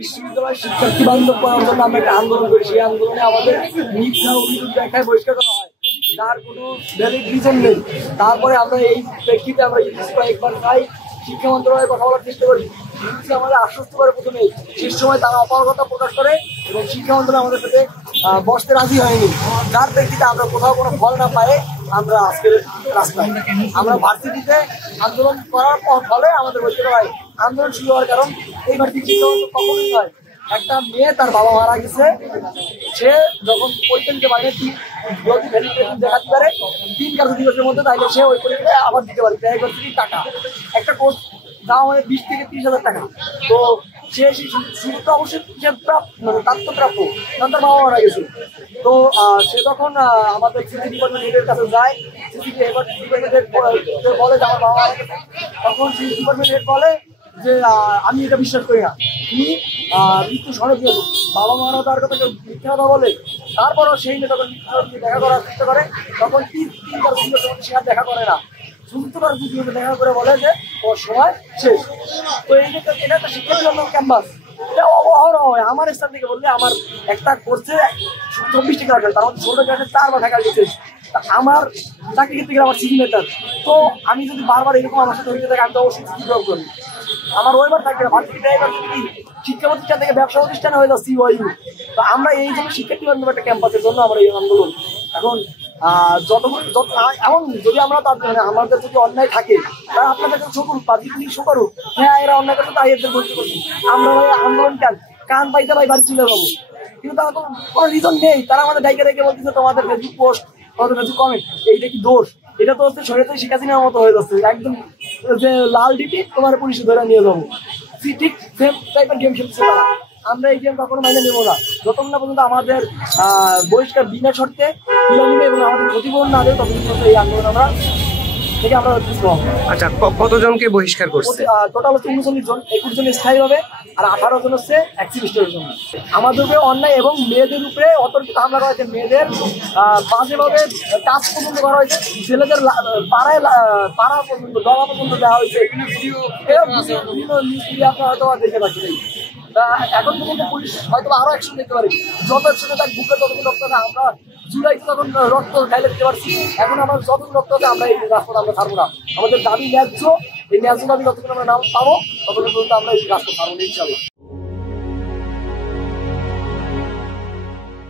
বিশ্ববিদ্যালয়ের শিক্ষার্থী বান্ধব করার জন্য আমরা একটা আন্দোলন করি। সেই আন্দোলনে আমাদের মিথ্যা অভিযোগ দেখায় বহিষ্কার করা হয়, যার কোনো ভ্যালিড রিজন নেই। তারপরে আমরা এই প্রেক্ষিতে আমরা কয়েকবার চাই শিক্ষা মন্ত্রণালয়ে কথা বলার চেষ্টা করি, কিন্তু আমাদের আশ্বস্ত করে প্রথমে শেষ সময় তারা অপারগতা প্রকাশ করে এবং শিক্ষা মন্ত্রণালয় আমাদের সাথে বসতে রাজি হয়নি, যার প্রেক্ষিতে আমরা কোথাও কোনো ফল না পাই আমরা আজকের রাস্তায়। আমরা ভার্সিটিতে আন্দোলন করার ফলে আমাদের বহিষ্কার হয়। আন্দোলন শুরু হওয়ার কারণ এই ভার্সিটি কখনোই নয়, একটা মেয়ে তার বাবা মারা গেছে, সে যখন পরীক্ষা দিতে পারে যদি ভ্যালিডেশন দেখাতে পারে 3 কার্যদিবসের মধ্যে, তাহলে সে ওই পরীক্ষায় আবার দিতে পারে। ব্যয় করছে টাকা, একটা কোর্স দাম হয় 20 থেকে 30,000 টাকা। তো সে সুযোগটা অবশ্যই মানে প্রাপ্য, কারণ তার বাবা মারা গেছে। তো সে যখন আমাদের সিসি ডিপার্টমেন্ট হেডের কাছে যায়, সিসি ডিপার্টমেন্ট হেড বলে যে আমার বাবা মারা গেছে, তখন সিসি ডিপার্টমেন্ট হেড বলে যে আমি এটা বিশ্বাস করি না, তুমি মৃত্যু সনদ দিয়ে বাবা মারা তার কথা কেউ মিথ্যা কথা বলে। তারপরও সেই মেয়ে যখন মৃত্যু সনদ দিয়ে দেখা করার চেষ্টা করে, তখন 3 দিনের মধ্যে সে আর দেখা করে না। সুন্দর ভিডিওতে দেখা করে বলে যে ওর সময় শেষ। তো এই যে এটা একটা শিক্ষার্থী ক্যাম্পাস, এটা অহরহ হয়। আমার স্থান থেকে বললে আমার একটা কোর্সে 24টি ক্লাস হয়, তার মধ্যে 16 ক্লাসে 4 বার ঢাকা গেছে। আমার চাকরি ক্ষেত্রে গেলে আমার সিগনেচার। তো আমি যদি বারবার এরকম আমার সাথে হইতে থাকি, আমি তো অবশ্যই ড্রপ করি। আমার ওইবার থাকবে না, ভার্সিটি ড্রাইভার যদি শিক্ষা প্রতিষ্ঠান থেকে ব্যবসা প্রতিষ্ঠানে হয়ে যাচ্ছে CYU। তো আমরা এই জন্য শিক্ষার্থী বান্ধব একটা ক্যাম্পাসের জন্য আমরা এই আন্দোলন। এখন এমন যদি আমরা মানে আমাদের যদি অন্যায় থাকে, তারা আপনাদের কাছে শো করুক, পাবলিকলি শো করুক, হ্যাঁ এরা অন্যায় করছে তাই এদের বলতে করছি। আমরা আন্দোলন কান পাইতে পাই বাড়ি চলে যাবো, কিন্তু তারা কোনো রিজন নেই। তারা আমাদের ডাইকে ডাইকে বলতেছে তোমাদের ফেসবুক পোস্ট, তোমাদের ফেসবুক কমেন্ট, এইটা কি দোষ? এটা তো হচ্ছে শরীরে শিক্ষা নেওয়ার মতো হয়ে যাচ্ছে, একদম যে লাল ডিপি তোমার পুলিশে ধরে নিয়ে যাবো। ঠিক সেম টাইপের গেম খেলছে তারা। আমরা এই গেম কখনো মাইনে নেবো না যতক্ষণ না পর্যন্ত আমাদের বহিষ্কার বিনা শর্তে তুলে নিবে এবং আমাদের ক্ষতিপূরণ না দেবে, ততদিন পর্যন্ত এই আন্দোলন আমরা থেকে আমরা। আচ্ছা, কতজনকে বহিষ্কার করছে? টোটাল হচ্ছে 39 জন, 21 জন স্থায়ী হবে আর 18 জন হচ্ছে এক সেমিস্টারের জন্য। আমাদের উপরে অন্যায় এবং মেয়েদের উপরে অতর্কিত হামলা করা হয়েছে, মেয়েদের বাজেভাবে কাজ পর্যন্ত করা হয়েছে, ছেলেদের পাড়া পর্যন্ত ডলা পর্যন্ত দেওয়া হয়েছে। আপনারা হয়তো দেখে পাচ্ছেন। এখন পর্যন্ত পুলিশ হয়তো আরো অ্যাকশন নিতে পারে, যত একসাথে তার বুকে ততক্ষণ রক্ত না। আমরা জুলাইতে তখন রক্ত ঢাইলে দিতে পারছি, এখন আমার যতক্ষণ রক্ত হবে আমরা এই রাস্তাটা আমরা ছাড়বো না। আমাদের দাবি ন্যায্য, এই ন্যায্য দাবি যতক্ষণ আমরা নাম পাবো ততক্ষণ পর্যন্ত আমরা এই রাস্তা ছাড়বো না ইনশাআল্লাহ।